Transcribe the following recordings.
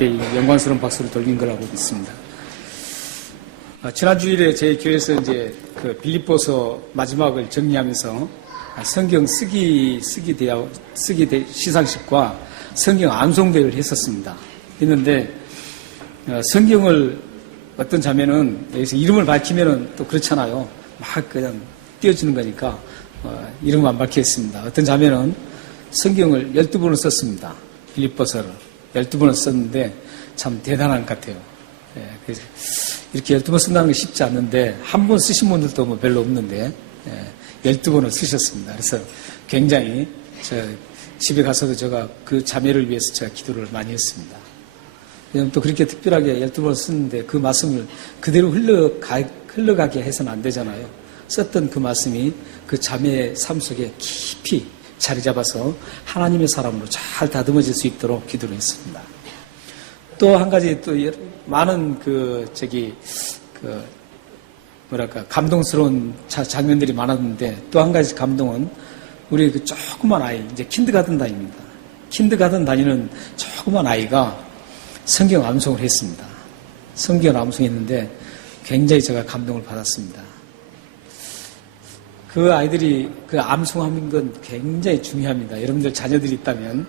영광스러운 박수를 돌린 거라고 믿습니다. 지난 주일에 저희 교회에서 이제 그 빌립보서 마지막을 정리하면서 성경 쓰기 시상식과 성경 암송대회를 했었습니다. 했는데 성경을 어떤 자매는 여기서 이름을 밝히면은 또 그렇잖아요. 막 그냥 띄워주는 거니까 이름 안 밝혔습니다. 어떤 자매는 성경을 12번을 썼습니다. 빌립보서를 12번을 썼는데 참 대단한 것 같아요. 그래서 이렇게 12번 쓴다는 게 쉽지 않는데 한 번 쓰신 분들도 뭐 별로 없는데 12번을 쓰셨습니다. 그래서 굉장히 집에 가서도 제가 그 자매를 위해서 제가 기도를 많이 했습니다. 왜냐하면 또 그렇게 특별하게 12번을 쓰는데 그 말씀을 그대로 흘러가게 해서는 안 되잖아요. 썼던 그 말씀이 그 자매의 삶 속에 깊이 자리 잡아서 하나님의 사람으로 잘 다듬어질 수 있도록 기도를 했습니다. 또 한 가지 또 많은 감동스러운 장면들이 많았는데 또 한 가지 감동은 우리 그 조그만 아이, 이제 킨드가든 다닙니다. 킨드가든 다니는 조그만 아이가 성경 암송을 했습니다. 성경을 암송했는데 굉장히 제가 감동을 받았습니다. 그 아이들이 그 암송하는 건 굉장히 중요합니다. 여러분들 자녀들이 있다면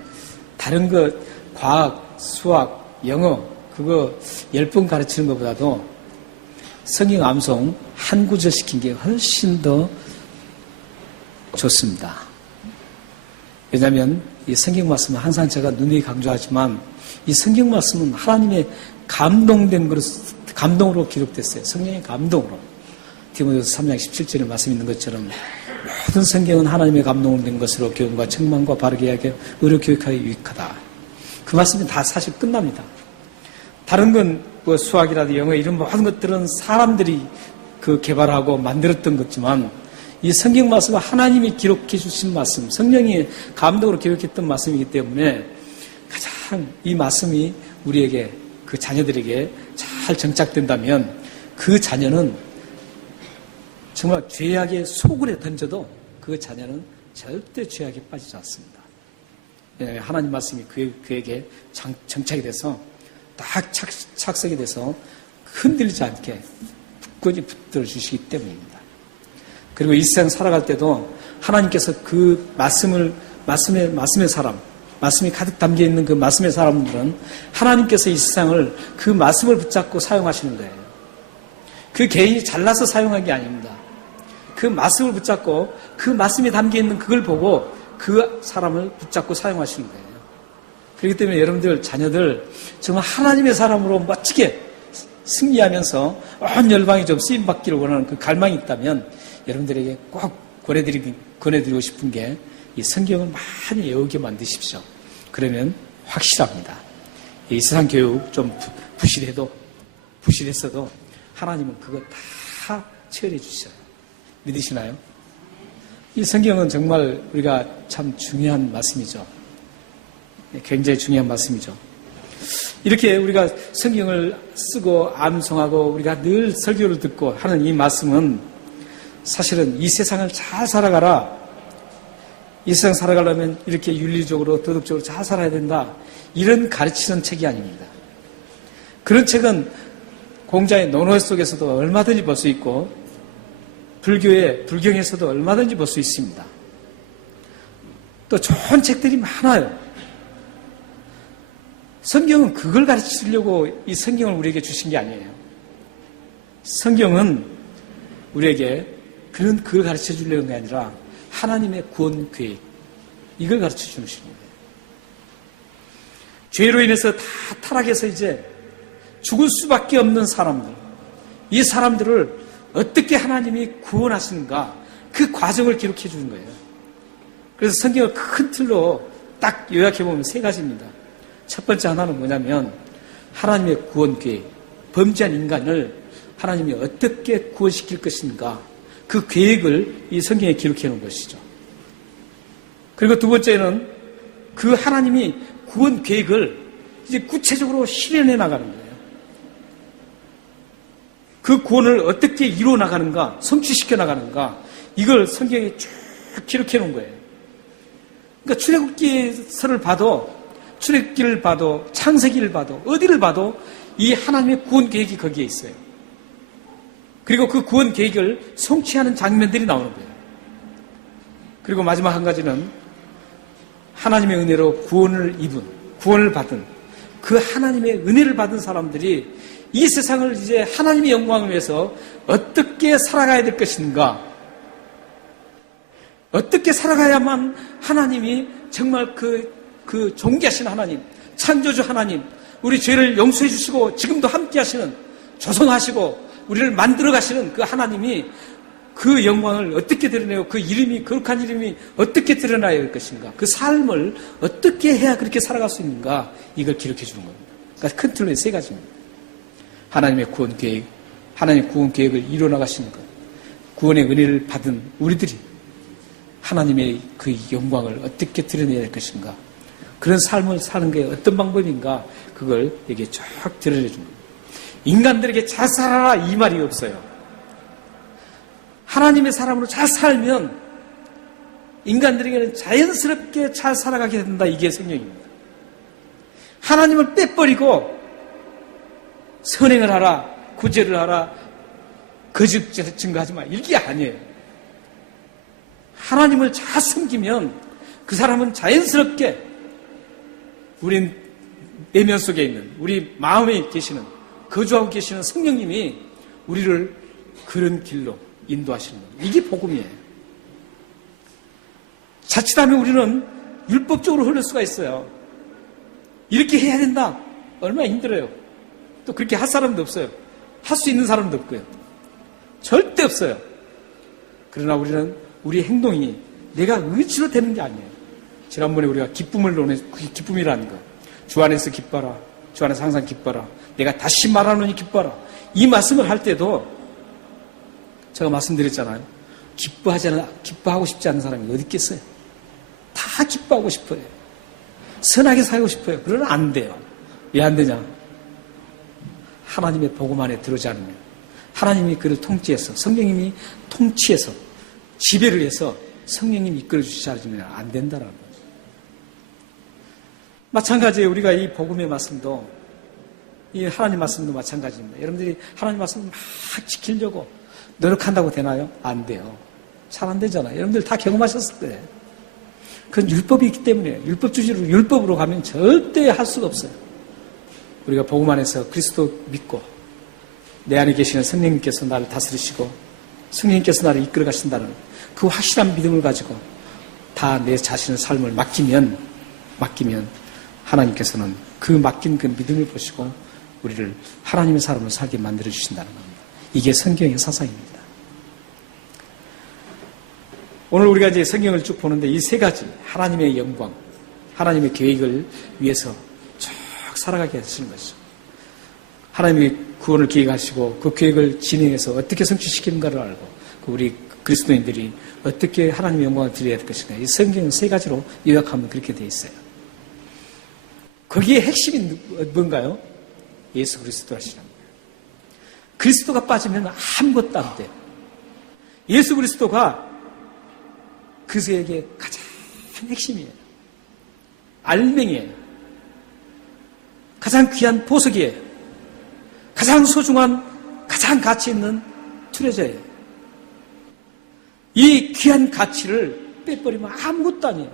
다른 것, 과학, 수학, 영어 그거 10번 가르치는 것보다도 성경 암송 한 구절 시킨 게 훨씬 더 좋습니다. 왜냐하면 이 성경 말씀은 항상 제가 누누이 강조하지만 이 성경 말씀은 하나님의 감동으로 기록됐어요. 성령의 감동으로. 디모데후서 3장 17절에 말씀 있는 것처럼 모든 성경은 하나님의 감동으로 된 것으로 교훈과 책망과 바르게 하게 의로 교육하기 유익하다. 그 말씀이 다 사실 끝납니다. 다른 건 뭐 수학이라도 영어 이런 모든 것들은 사람들이 그 개발하고 만들었던 것지만 이 성경 말씀은 하나님이 기록해 주신 말씀, 성령이 감동으로 기록했던 말씀이기 때문에 가장 이 말씀이 우리에게 그 자녀들에게 잘 정착된다면 그 자녀는 정말 죄악의 소굴에 던져도 그 자녀는 절대 죄악에 빠지지 않습니다. 하나님 말씀이 그에게 정착이 돼서 딱 착석이 돼서 흔들리지 않게 굳건히 붙들어 주시기 때문입니다. 그리고 이 세상 살아갈 때도 하나님께서 그 말씀의 사람, 말씀이 가득 담겨 있는 그 말씀의 사람들은 하나님께서 이 세상을 그 말씀을 붙잡고 사용하시는 거예요. 그 개인이 잘나서 사용한 게 아닙니다. 그 말씀을 붙잡고 그 말씀이 담겨 있는 그걸 보고 그 사람을 붙잡고 사용하시는 거예요. 그렇기 때문에 여러분들 자녀들 정말 하나님의 사람으로 멋지게 승리하면서 온 열방이 좀 쓰임받기를 원하는 그 갈망이 있다면 여러분들에게 꼭 권해드리고 싶은 게 이 성경을 많이 외우게 만드십시오. 그러면 확실합니다. 이 세상 교육 좀 부실했어도 하나님은 그거 다 처리해 주셔요. 믿으시나요? 이 성경은 정말 우리가 참 중요한 말씀이죠. 굉장히 중요한 말씀이죠. 이렇게 우리가 성경을 쓰고 암송하고 우리가 늘 설교를 듣고 하는 이 말씀은 사실은 이 세상을 잘 살아가라. 이 세상 살아가려면 이렇게 윤리적으로 도덕적으로 잘 살아야 된다. 이런 가르치는 책이 아닙니다. 그런 책은 공자의 논어 속에서도 얼마든지 볼 수 있고 불경에서도 얼마든지 볼 수 있습니다. 또 좋은 책들이 많아요. 성경은 그걸 가르치려고 이 성경을 우리에게 주신 게 아니에요. 성경은 우리에게 그걸 가르쳐 주려는 게 아니라 하나님의 구원 계획, 이걸 가르쳐 주시는 거예요. 죄로 인해서 다 타락해서 이제 죽을 수밖에 없는 사람들, 이 사람들을 어떻게 하나님이 구원하시는가, 그 과정을 기록해 주는 거예요. 그래서 성경을 큰 틀로 딱 요약해보면 세 가지입니다. 첫 번째 하나는 뭐냐면 하나님의 구원 계획, 범죄한 인간을 하나님이 어떻게 구원시킬 것인가, 그 계획을 이 성경에 기록해 놓은 것이죠. 그리고 두 번째는 그 하나님이 구원 계획을 이제 구체적으로 실현해 나가는 거예요. 그 구원을 어떻게 이루어 나가는가, 성취시켜 나가는가, 이걸 성경에 쭉 기록해 놓은 거예요. 그러니까 출애굽기서를 봐도 출애굽기를 봐도 창세기를 봐도 어디를 봐도 이 하나님의 구원 계획이 거기에 있어요. 그리고 그 구원 계획을 성취하는 장면들이 나오는 거예요. 그리고 마지막 한 가지는 하나님의 은혜로 구원을 받은 그 하나님의 은혜를 받은 사람들이 이 세상을 이제 하나님의 영광을 위해서 어떻게 살아가야 될 것인가, 어떻게 살아가야만 하나님이 정말 그 존귀하신 하나님, 창조주 하나님, 우리 죄를 용서해 주시고 지금도 함께 하시는, 조성하시고 우리를 만들어 가시는 그 하나님이 그 영광을 어떻게 드러내고 그 이름이, 거룩한 이름이 어떻게 드러나야 할 것인가, 그 삶을 어떻게 해야 그렇게 살아갈 수 있는가, 이걸 기록해 주는 겁니다. 그러니까 큰 틀로 세 가지입니다. 하나님의 구원 계획, 하나님의 구원 계획을 이루어나가시는 것, 구원의 은혜를 받은 우리들이 하나님의 그 영광을 어떻게 드러내야 할 것인가, 그런 삶을 사는 게 어떤 방법인가, 그걸 여기에 쫙 드러내 줍니다. 인간들에게 잘 살아라 이 말이 없어요. 하나님의 사람으로 잘 살면 인간들에게는 자연스럽게 잘 살아가게 된다, 이게 성경입니다. 하나님을 빼버리고 선행을 하라, 구제를 하라, 거짓 증거하지 마, 이게 아니에요. 하나님을 잘 섬기면 그 사람은 자연스럽게 우린 내면 속에 있는, 우리 마음에 계시는, 거주하고 계시는 성령님이 우리를 그런 길로 인도하시는 거예요. 이게 복음이에요. 자칫하면 우리는 율법적으로 흐를 수가 있어요. 이렇게 해야 된다. 얼마나 힘들어요. 또 그렇게 할 사람도 없어요. 할 수 있는 사람도 없고요. 절대 없어요. 그러나 우리는 우리 행동이 내가 의지로 되는 게 아니에요. 지난번에 우리가 기쁨을 논해, 기쁨이라는 거. 주 안에서 기뻐라. 주 안에서 항상 기뻐라. 내가 다시 말하노니 기뻐라. 이 말씀을 할 때도 제가 말씀드렸잖아요. 기뻐하고 싶지 않은 사람이 어디 있겠어요? 다 기뻐하고 싶어요. 선하게 살고 싶어요. 그러나 안 돼요. 왜 안 되냐? 하나님의 복음 안에 들어오지 않으면, 하나님이 그를 통치해서, 성령님이 통치해서, 지배를 해서 성령님이 이끌어 주시지 않으면 안 된다라는 거예요. 마찬가지예요. 우리가 이 복음의 말씀도, 이 하나님 말씀도 마찬가지입니다. 여러분들이 하나님 말씀을 막 지키려고 노력한다고 되나요? 안 돼요. 잘 안 되잖아요. 여러분들 다 경험하셨을 거예요. 그건 율법이 있기 때문에, 율법으로 가면 절대 할 수가 없어요. 우리가 복음 안에서 그리스도 믿고 내 안에 계시는 성령님께서 나를 다스리시고 성령님께서 나를 이끌어 가신다는 그 확실한 믿음을 가지고 다 내 자신의 삶을 맡기면 하나님께서는 그 맡긴 그 믿음을 보시고 우리를 하나님의 사람으로 살게 만들어 주신다는 겁니다. 이게 성경의 사상입니다. 오늘 우리가 이제 성경을 쭉 보는데 이 세 가지, 하나님의 영광, 하나님의 계획을 위해서 쭉 살아가게 하시는 것이죠. 하나님이 구원을 계획하시고 그 계획을 진행해서 어떻게 성취시키는가를 알고 우리 그리스도인들이 어떻게 하나님의 영광을 드려야 할 것인가. 이 성경은 세 가지로 요약하면 그렇게 되어 있어요. 거기에 핵심이 뭔가요? 예수 그리스도 하시는 거예요. 그리스도가 빠지면 아무것도 안 돼요. 예수 그리스도가 그에게 가장 핵심이에요. 알맹이에요. 가장 귀한 보석이에요. 가장 소중한, 가장 가치 있는 트레저예요. 이 귀한 가치를 빼버리면 아무것도 아니에요.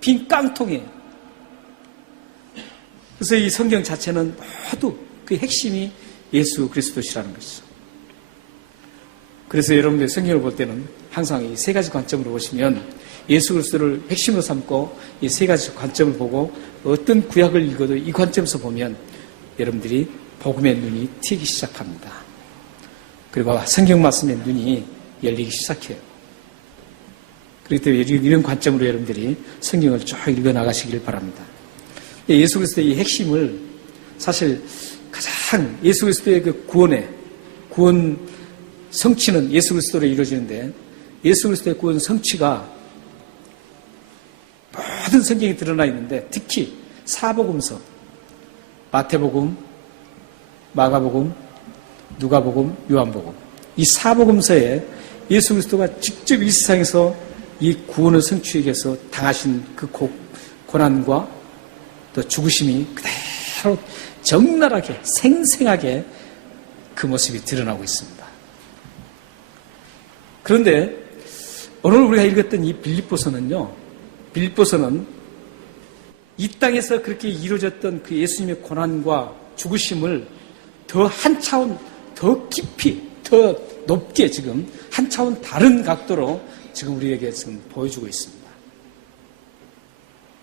빈 깡통이에요. 그래서 이 성경 자체는 모두 그 핵심이 예수 그리스도시라는 것이죠. 그래서 여러분들 성경을 볼 때는 항상 이 세 가지 관점으로 보시면 예수 그리스도를 핵심으로 삼고 이 세 가지 관점을 보고 어떤 구약을 읽어도 이 관점에서 보면 여러분들이 복음의 눈이 트이기 시작합니다. 그리고 성경 말씀의 눈이 열리기 시작해요. 그렇기 때문에 이런 관점으로 여러분들이 성경을 쭉 읽어나가시길 바랍니다. 예수 그리스도의 이 핵심을 사실 가장 예수 그리스도의 그 구원 성취는 예수 그리스도로 이루어지는데 예수 그리스도의 구원 성취가 모든 성경에 드러나 있는데 특히 사복음서, 마태복음, 마가복음, 누가복음, 요한복음 이 사복음서에 예수 그리스도가 직접 이 세상에서 이 구원을 성취하기 위해서 당하신 그 고난과 또 죽으심이 그대로 적나라하게 생생하게 그 모습이 드러나고 있습니다. 그런데 오늘 우리가 읽었던 이 빌립보서는요, 빌립보서는 이 땅에서 그렇게 이루어졌던 그 예수님의 고난과 죽으심을 더 한 차원 더 깊이 더 높게 지금 한 차원 다른 각도로 지금 우리에게 지금 보여주고 있습니다.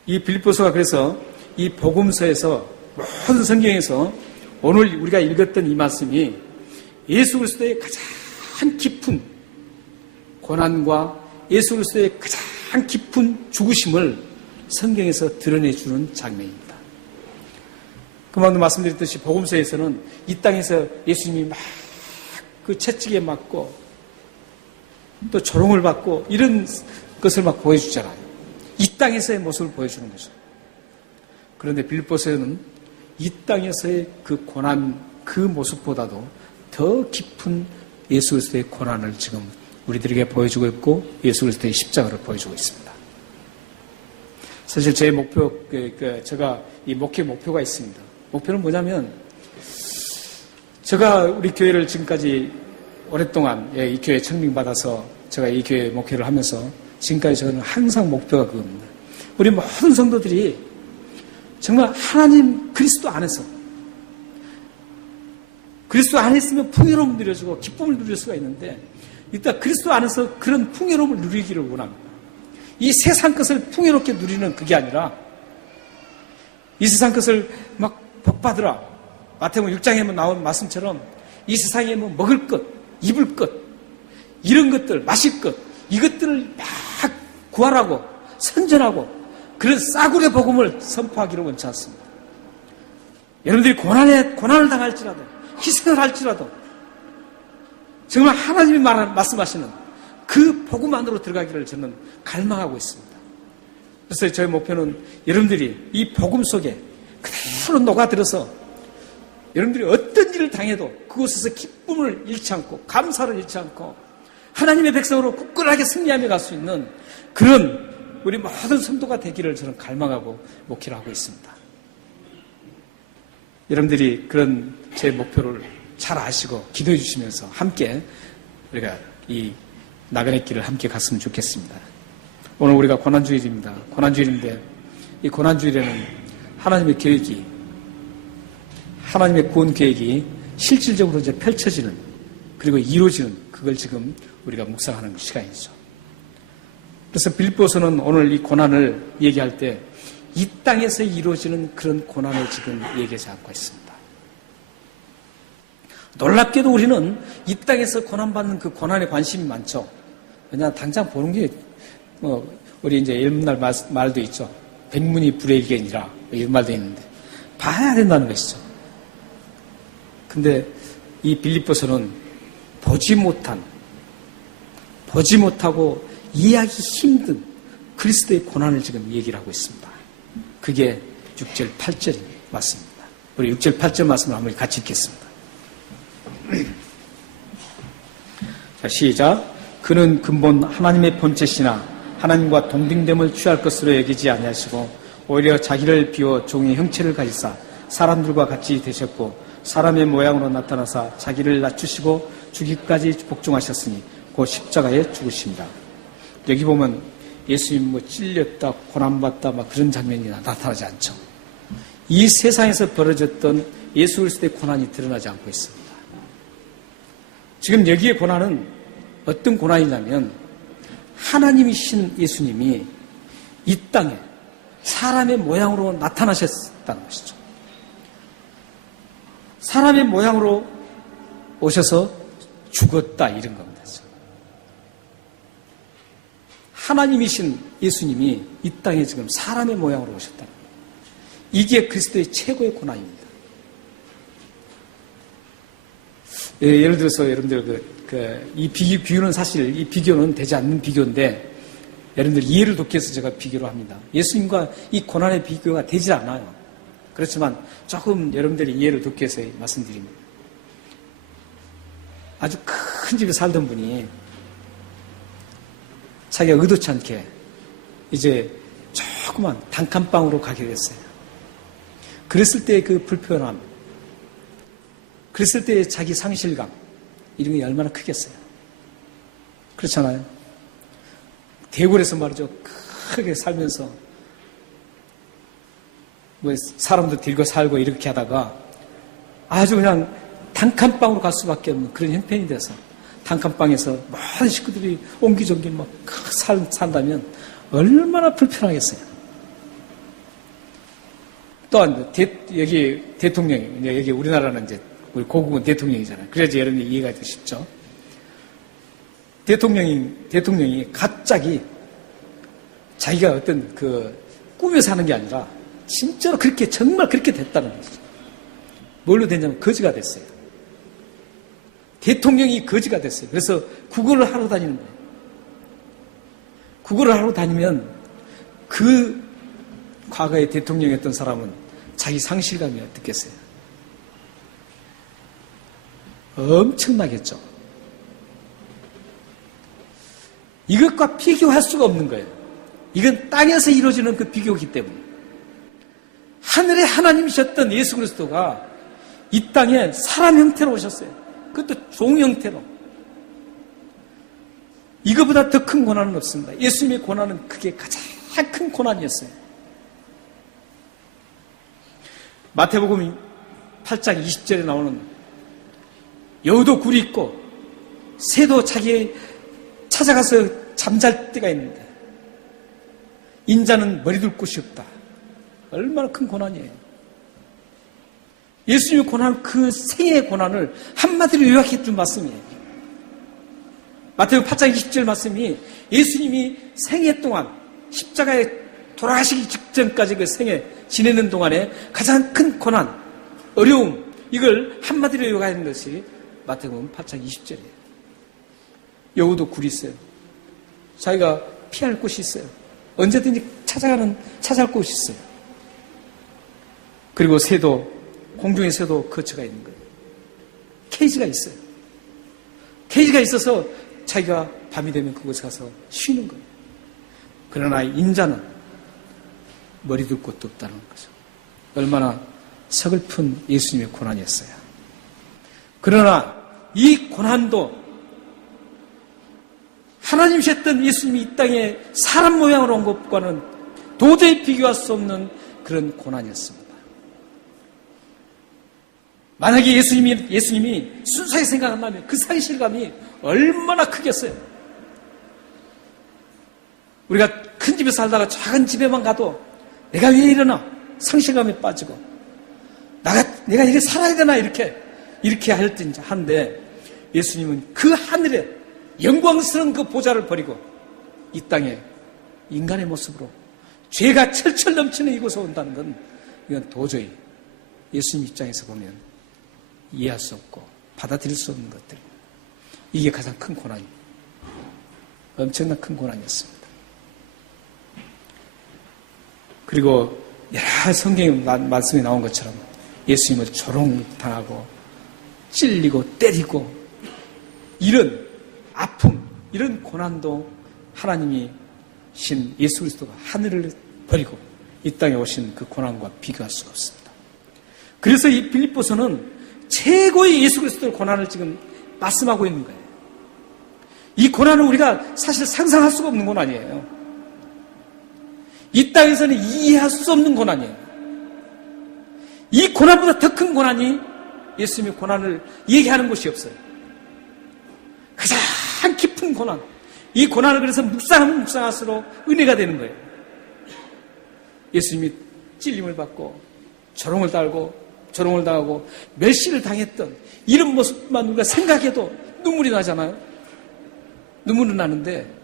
이 빌립보서가 그래서 이 복음서에서 모든 성경에서 오늘 우리가 읽었던 이 말씀이 예수 그리스도의 가장 깊은 고난과 예수 그리스도의 가장 깊은 죽으심을 성경에서 드러내주는 장면입니다. 그만큼 말씀드렸듯이 복음서에서는 이 땅에서 예수님이 막 그 채찍에 맞고 또 조롱을 받고 이런 것을 막 보여주잖아요. 이 땅에서의 모습을 보여주는 거죠. 그런데 빌립보서는 이 땅에서의 그 고난 그 모습보다도 더 깊은 예수 그리스도의 고난을 지금 우리들에게 보여주고 있고 예수 그리스도의 십자가를 보여주고 있습니다. 사실 제 목표, 제가 이 목회 목표가 있습니다. 목표는 뭐냐면 제가 우리 교회를 지금까지 오랫동안 이 교회에 청빙받아서 제가 이 교회 목회를 하면서 지금까지 저는 항상 목표가 그겁니다. 우리 모든 성도들이 정말 하나님 그리스도 안에서 그리스도 안에 있으면 풍요로움을 누려주고 기쁨을 누릴 수가 있는데 일단 그리스도 안에서 그런 풍요로움을 누리기를 원합니다. 이 세상 것을 풍요롭게 누리는 그게 아니라 이 세상 것을 막 복받으라. 마태복음 6장에 나온 말씀처럼 이 세상에 뭐 먹을 것, 입을 것, 이런 것들, 마실 것, 이것들을 막 구하라고 선전하고 그런 싸구려 복음을 선포하기를 원치 않습니다. 여러분들이 고난을 당할지라도 희생을 할지라도 정말 하나님이 말씀하시는 그 복음 안으로 들어가기를 저는 갈망하고 있습니다. 그래서 저의 목표는 여러분들이 이 복음 속에 그대로 녹아들어서 여러분들이 어떤 일을 당해도 그곳에서 기쁨을 잃지 않고 감사를 잃지 않고 하나님의 백성으로 굳건하게 승리하며 갈 수 있는 그런 우리 모든 성도가 되기를 저는 갈망하고 목회를 하고 있습니다. 여러분들이 그런 제 목표를 잘 아시고 기도해 주시면서 함께 우리가 이 나그네 길을 함께 갔으면 좋겠습니다. 오늘 우리가 고난주일입니다. 고난주일인데 이 고난주일에는 하나님의 계획이 하나님의 구원 계획이 실질적으로 이제 펼쳐지는 그리고 이루어지는 그걸 지금 우리가 묵상하는 시간이죠. 그래서 빌립보서는 오늘 이 고난을 얘기할 때 이 땅에서 이루어지는 그런 고난을 지금 얘기하지 않고 있습니다. 놀랍게도 우리는 이 땅에서 고난받는 그 고난에 관심이 많죠. 왜냐 당장 보는 게 우리 이제 옛날 말도 있죠. 백문이 불여일견이라 이런 말도 있는데 봐야 된다는 것이죠. 근데 이 빌립보서는 보지 못하고 이해하기 힘든 그리스도의 고난을 지금 얘기를 하고 있습니다. 그게 6절, 8절이 맞습니다. 우리 6절, 8절 말씀을 한번 같이 읽겠습니다. 자, 시작. 그는 근본 하나님의 본체시나 하나님과 동등됨을 취할 것으로 여기지 아니하시고 오히려 자기를 비워 종의 형체를 가지사 사람들과 같이 되셨고 사람의 모양으로 나타나사 자기를 낮추시고 죽기까지 복종하셨으니 곧 십자가에 죽으십니다. 여기 보면 예수님 찔렸다 고난받다 막 그런 장면이 나타나지 않죠. 이 세상에서 벌어졌던 예수 그리스도의 고난이 드러나지 않고 있습니다. 지금 여기의 고난은 어떤 고난이냐면 하나님이신 예수님이 이 땅에 사람의 모양으로 나타나셨다는 것이죠. 사람의 모양으로 오셔서 죽었다 이런 겁니다. 하나님이신 예수님이 이 땅에 지금 사람의 모양으로 오셨다. 이게 그리스도의 최고의 고난입니다. 예를 들어서 여러분들 이 비유는 사실 이 비교는 되지 않는 비교인데 여러분들 이해를 돕기 위해서 제가 비교를 합니다. 예수님과 이 고난의 비교가 되지 않아요. 그렇지만 조금 여러분들이 이해를 돕기 위해서 말씀드립니다. 아주 큰 집에 살던 분이 자기가 의도치 않게 이제 조그만 단칸방으로 가게 됐어요. 그랬을 때의 그 불편함, 그랬을 때의 자기 상실감, 이런 게 얼마나 크겠어요. 그렇잖아요. 대궐에서 말이죠. 크게 살면서 뭐 사람도 들고 살고 이렇게 하다가 아주 그냥 단칸방으로 갈 수밖에 없는 그런 형편이 돼서 단칸방에서 모든 식구들이 옹기종기 막 산다면 얼마나 불편하겠어요. 또한 여기 대통령이 여기 우리나라는 이제 우리 고국은 대통령이잖아요. 그래야지 여러분이 이해가 더 쉽죠. 대통령이 갑자기 자기가 어떤 꿈에 사는 게 아니라 진짜로 그렇게 정말 그렇게 됐다는 거죠. 뭘로 됐냐면 거지가 됐어요. 대통령이 거지가 됐어요. 그래서 구걸을 하러 다니는 거예요. 구걸을 하러 다니면 그 과거에 대통령이었던 사람은 자기 상실감이 어떻겠어요? 엄청나겠죠. 이것과 비교할 수가 없는 거예요. 이건 땅에서 이루어지는 그 비교이기 때문에. 하늘의 하나님이셨던 예수 그리스도가 이 땅에 사람 형태로 오셨어요. 그것도 종 형태로. 이거보다 더 큰 고난은 없습니다. 예수님의 고난은 그게 가장 큰 고난이었어요. 마태복음 8장 20절에 나오는 여우도 굴이 있고 새도 자기 찾아가서 잠잘 때가 있는데 인자는 머리 둘 곳이 없다. 얼마나 큰 고난이에요. 예수님의 고난, 그 생애의 고난을 한마디로 요약해 준 말씀이에요. 마태복음 8장 20절 말씀이 예수님이 생애 동안 십자가에 돌아가시기 직전까지 그 생애 지내는 동안에 가장 큰 고난, 어려움, 이걸 한마디로 요약하는 것이 마태복음 8장 20절이에요. 여우도 굴이 있어요. 자기가 피할 곳이 있어요. 언제든지 찾아갈 곳이 있어요. 그리고 새도, 공중의 새도 거처가 있는 거예요. 케이지가 있어요. 케이지가 있어서 자기가 밤이 되면 그곳에 가서 쉬는 거예요. 그러나 인자는 머리 둘 곳도 없다는 거죠. 얼마나 서글픈 예수님의 고난이었어요. 그러나 이 고난도 하나님이셨던 예수님이 이 땅에 사람 모양으로 온 것과는 도저히 비교할 수 없는 그런 고난이었습니다. 만약에 예수님이 순수하게 생각한다면 그 상실감이 얼마나 크겠어요. 우리가 큰 집에 살다가 작은 집에만 가도 내가 왜 이러나 상실감에 빠지고 내가 이렇게 살아야 되나 이렇게 하는데 예수님은 그 하늘에 영광스러운 그 보좌를 버리고 이 땅에 인간의 모습으로 죄가 철철 넘치는 이곳에 온다는 건 이건 도저히 예수님 입장에서 보면 이해할 수 없고 받아들일 수 없는 것들입니다. 이게 가장 큰 고난입니다. 엄청난 큰 고난이었습니다. 그리고 여러 성경에 말씀이 나온 것처럼 예수님을 조롱당하고 찔리고 때리고 이런 아픔, 이런 고난도 하나님이 신 예수 그리스도가 하늘을 버리고 이 땅에 오신 그 고난과 비교할 수가 없습니다. 그래서 이 빌립보서는 최고의 예수 그리스도의 고난을 지금 말씀하고 있는 거예요. 이 고난은 우리가 사실 상상할 수가 없는 고난이에요. 이 땅에서는 이해할 수 없는 고난이에요. 이 고난보다 더 큰 고난이 예수님의 고난을 얘기하는 곳이 없어요. 가장 깊은 고난. 이 고난을 그래서 묵상하면 묵상할수록 은혜가 되는 거예요. 예수님이 찔림을 받고 조롱을 당하고 멸시를 당했던 이런 모습만 우리가 생각해도 눈물이 나잖아요. 눈물은 나는데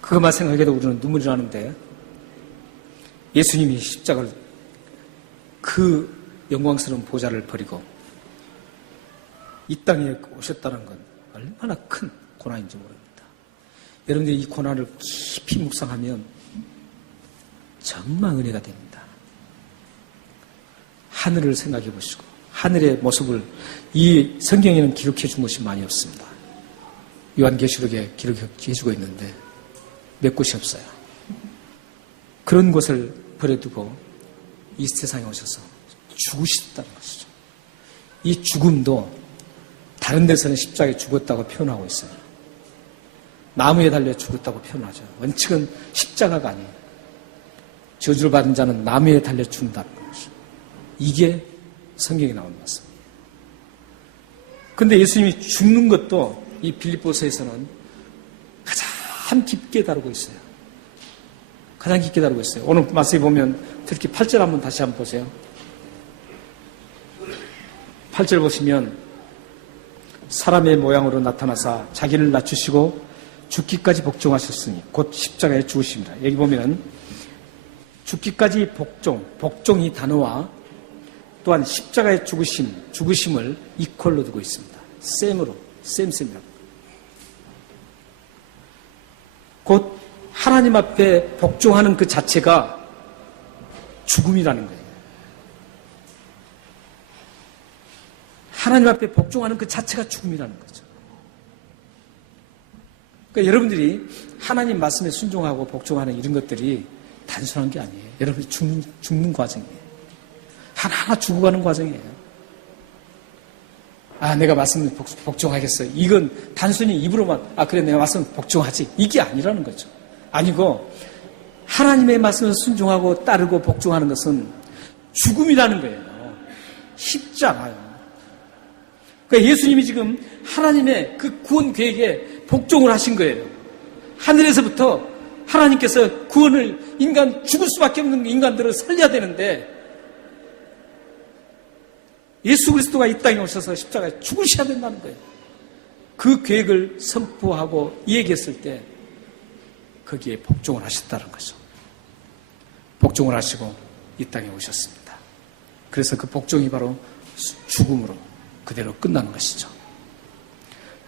그것만 생각해도 우리는 눈물이 나는데 예수님이 십자가를 그 영광스러운 보좌를 버리고 이 땅에 오셨다는 건 얼마나 큰 고난인지 모릅니다. 여러분들이 이 고난을 깊이 묵상하면 정말 은혜가 됩니다. 하늘을 생각해 보시고 하늘의 모습을 이 성경에는 기록해 준 것이 많이 없습니다. 요한계시록에 기록해 주고 있는데 몇 곳이 없어요. 그런 것을 버려두고 이 세상에 오셔서 죽으셨다는 것이죠. 이 죽음도 다른 데서는 십자가에 죽었다고 표현하고 있어요. 나무에 달려 죽었다고 표현하죠. 원칙은 십자가가 아니에요. 저주를 받은 자는 나무에 달려 죽는다는 것이죠. 이게 성경에 나오는 것입니다. 그런데 예수님이 죽는 것도 이 빌립보서에서는 가장 깊게 다루고 있어요. 가장 깊게 다루고 있어요. 오늘 말씀에 보면 특히 8절 한번 다시 한번 보세요. 8절 보시면 사람의 모양으로 나타나사 자기를 낮추시고 죽기까지 복종하셨으니 곧 십자가에 죽으십니다. 여기 보면은 죽기까지 복종이 단어와 또한 십자가에 죽으심을 이퀄로 두고 있습니다. 셈이라고. 곧 하나님 앞에 복종하는 그 자체가 죽음이라는 거예요. 하나님 앞에 복종하는 그 자체가 죽음이라는 거죠. 그러니까 여러분들이 하나님 말씀에 순종하고 복종하는 이런 것들이 단순한 게 아니에요. 여러분이 죽는 과정이에요. 하나하나 죽어가는 과정이에요. 내가 말씀 복종하겠어. 이건 단순히 입으로만, 그래, 내가 말씀 복종하지. 이게 아니라는 거죠. 아니고, 하나님의 말씀을 순종하고 따르고 복종하는 것은 죽음이라는 거예요. 쉽지 않아요. 그러니까 예수님이 지금 하나님의 그 구원 계획에 복종을 하신 거예요. 하늘에서부터 하나님께서 구원을 죽을 수밖에 없는 인간들을 살려야 되는데, 예수 그리스도가 이 땅에 오셔서 십자가에 죽으셔야 된다는 거예요. 그 계획을 선포하고 얘기했을 때 거기에 복종을 하셨다는 거죠. 복종을 하시고 이 땅에 오셨습니다. 그래서 그 복종이 바로 죽음으로 그대로 끝나는 것이죠.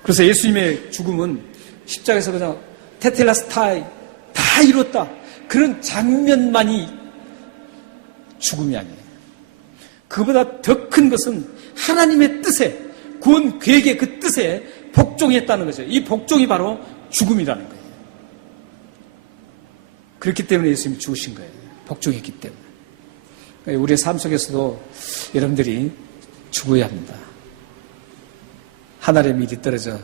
그래서 예수님의 죽음은 십자가에서 그냥 테텔라스타이 다 이뤘다. 그런 장면만이 죽음이 아니에요. 그보다 더 큰 것은 하나님의 뜻에, 구원 계획의 그 뜻에 복종했다는 거죠. 이 복종이 바로 죽음이라는 거예요. 그렇기 때문에 예수님이 죽으신 거예요. 복종했기 때문에. 우리의 삶 속에서도 여러분들이 죽어야 합니다. 하늘의 밀이 떨어져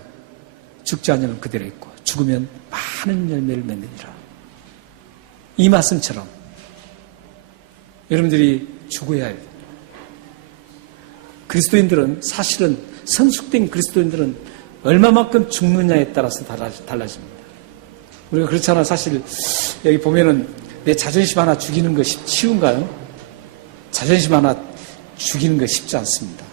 죽지 않으면 그대로 있고 죽으면 많은 열매를 맺느니라. 이 말씀처럼 여러분들이 죽어야 해요. 그리스도인들은 사실은 성숙된 그리스도인들은 얼마만큼 죽느냐에 따라서 달라집니다. 우리가 그렇잖아. 사실 여기 보면은 내 자존심 하나 죽이는 거 쉬운가요? 자존심 하나 죽이는 거 쉽지 않습니다.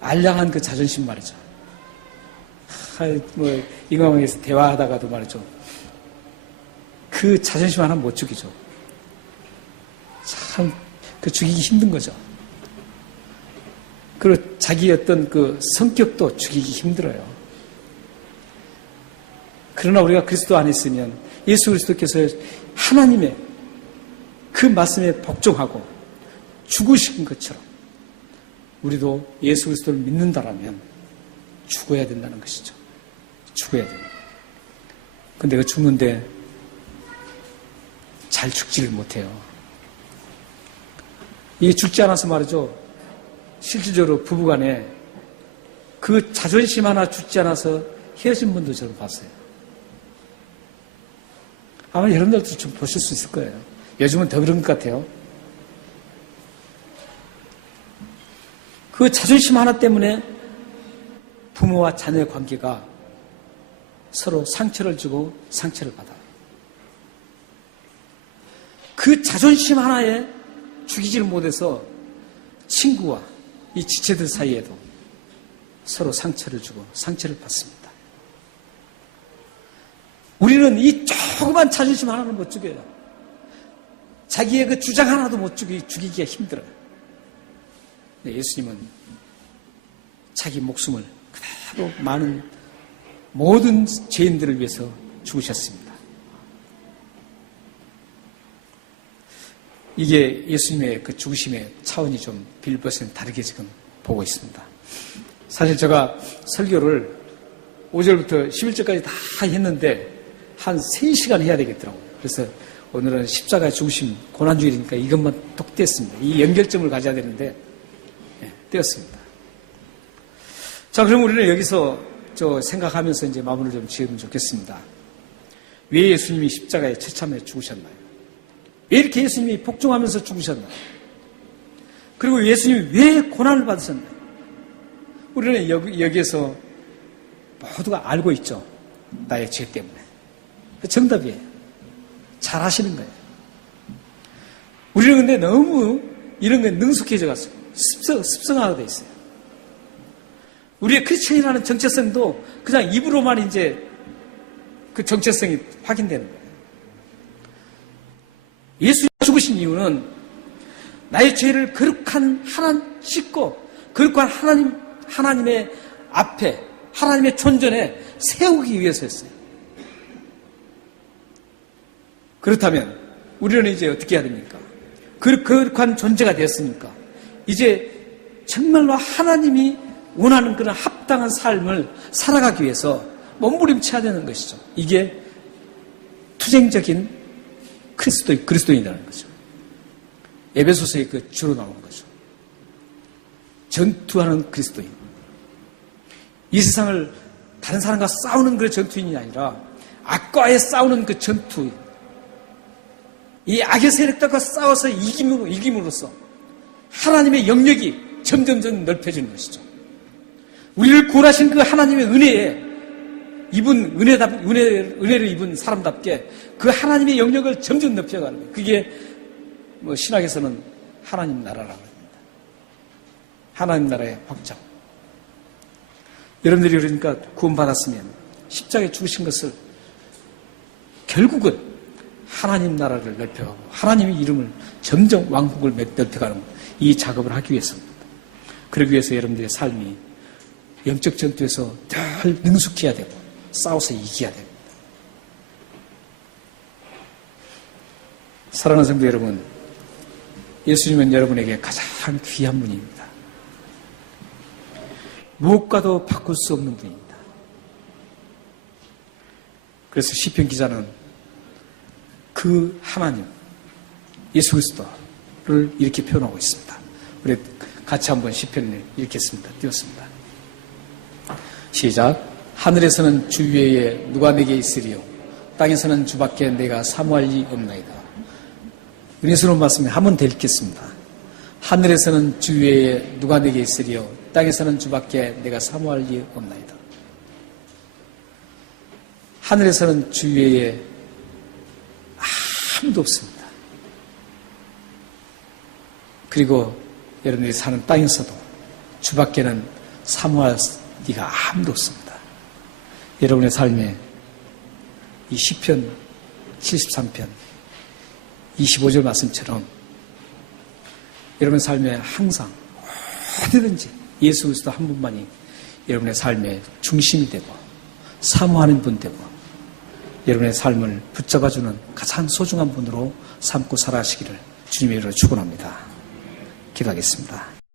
알량한 그 자존심 말이죠. 인간관계에서 대화하다가도 말이죠. 그 자존심 하나 못 죽이죠. 참, 죽이기 힘든 거죠. 그리고 자기 어떤 그 성격도 죽이기 힘들어요. 그러나 우리가 그리스도 안에 있으면 예수 그리스도께서 하나님의 그 말씀에 복종하고 죽으신 것처럼 우리도 예수 그리스도를 믿는다라면 죽어야 된다는 것이죠. 죽어야 됩니다. 근데 그 죽는데 잘 죽지를 못해요. 이게 죽지 않아서 말이죠. 실질적으로 부부간에 그 자존심 하나 죽지 않아서 헤어진 분도 저는 봤어요. 아마 여러분들도 좀 보실 수 있을 거예요. 요즘은 더 그런 것 같아요. 그 자존심 하나 때문에 부모와 자녀의 관계가 서로 상처를 주고 상처를 받아요. 그 자존심 하나에 죽이지를 못해서 친구와 이 지체들 사이에도 서로 상처를 주고 상처를 받습니다. 우리는 이 조그만 자존심 하나는 못 죽여요. 자기의 그 주장 하나도 못 죽이기가 힘들어요. 근데 예수님은 자기 목숨을 그대로 많은 모든 죄인들을 위해서 죽으셨습니다. 이게 예수님의 그 죽으심의 차원이 좀 빌보스는 다르게 지금 보고 있습니다. 사실 제가 설교를 5절부터 11절까지 다 했는데 한 3시간 해야 되겠더라고요. 그래서 오늘은 십자가의 죽으심 고난주일이니까 이것만 톡 떼었습니다. 이 연결점을 가져야 되는데 떼었습니다. 자, 그럼 우리는 여기서 생각하면서 이제 마무리를 좀 지으면 좋겠습니다. 왜 예수님이 십자가에 처참하게 죽으셨나요? 왜 이렇게 예수님이 복종하면서 죽으셨나요? 그리고 예수님이 왜 고난을 받으셨나요? 우리는 여기에서 모두가 알고 있죠. 나의 죄 때문에. 정답이에요. 잘 아시는 거예요. 우리는 근데 너무 이런 거에 능숙해져 갔어요. 습성화가 돼 있어요. 우리의 크리스천이라는 정체성도 그냥 입으로만 이제 그 정체성이 확인되는 거예요. 예수님이 죽으신 이유는 나의 죄를 거룩한 하나님 씻고 거룩한 하나님의 앞에 하나님의 존전에 세우기 위해서였어요. 그렇다면 우리는 이제 어떻게 해야 됩니까? 거룩한 존재가 되었으니까 이제 정말로 하나님이 원하는 그런 합당한 삶을 살아가기 위해서 몸부림쳐야 되는 것이죠. 이게 투쟁적인 그리스도인이라는 거죠. 에베소서의 그 주로 나오는 거죠. 전투하는 그리스도인. 이 세상을 다른 사람과 싸우는 그 전투인이 아니라 악과에 싸우는 그 전투인. 이 악의 세력들과 싸워서 이김으로써 하나님의 영역이 점점점 넓혀지는 것이죠. 우리를 구원하신 그 하나님의 은혜에 은혜를 입은 사람답게 그 하나님의 영역을 점점 넓혀가는 거예요. 그게 신학에서는 하나님 나라라고 합니다. 하나님 나라의 확장. 여러분들이 그러니까 구원받았으면 십자가에 죽으신 것을 결국은 하나님 나라를 넓혀가고 하나님의 이름을 점점 왕국을 넓혀가는 이 작업을 하기 위해서입니다. 그러기 위해서 여러분들의 삶이 영적 전투에서 늘 능숙해야 되고 싸워서 이겨야 됩니다. 사랑하는 성도 여러분, 예수님은 여러분에게 가장 귀한 분입니다. 무엇과도 바꿀 수 없는 분입니다. 그래서 시편 기자는 그 하나님, 예수 그리스도를 이렇게 표현하고 있습니다. 우리 같이 한번 시편을 읽겠습니다. 띄웠습니다. 시작. 하늘에서는 주 위에 누가 내게 있으리요 땅에서는 주밖에 내가 사모할 리 없나이다. 은혜스러운 말씀에 한 번 더 읽겠습니다. 하늘에서는 주 위에 누가 내게 있으리요 땅에서는 주밖에 내가 사모할 리 없나이다. 하늘에서는 주 위에 아무도 없습니다. 그리고 여러분들이 사는 땅에서도 주밖에는 사모할 리가 아무도 없습니다. 여러분의 삶에 이 시편 73편 25절 말씀처럼 여러분의 삶에 항상 어디든지 예수 그리스도 한 분만이 여러분의 삶의 중심이 되고 사모하는 분 되고 여러분의 삶을 붙잡아주는 가장 소중한 분으로 삼고 살아가시기를 주님의 이름으로 축원합니다. 기도하겠습니다.